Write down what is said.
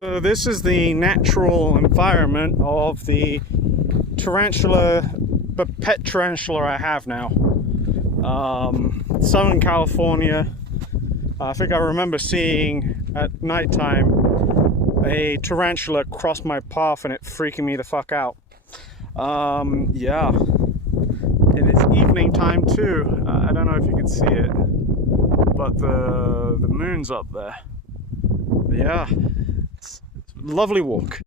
So this is the natural environment of the tarantula, but pet tarantula I have now. Southern California. I think I remember seeing at nighttime a tarantula cross my path and it freaking me the fuck out. Yeah. And it's evening time too. I don't know if you can see it, but the moon's up there. But yeah, it's a lovely walk.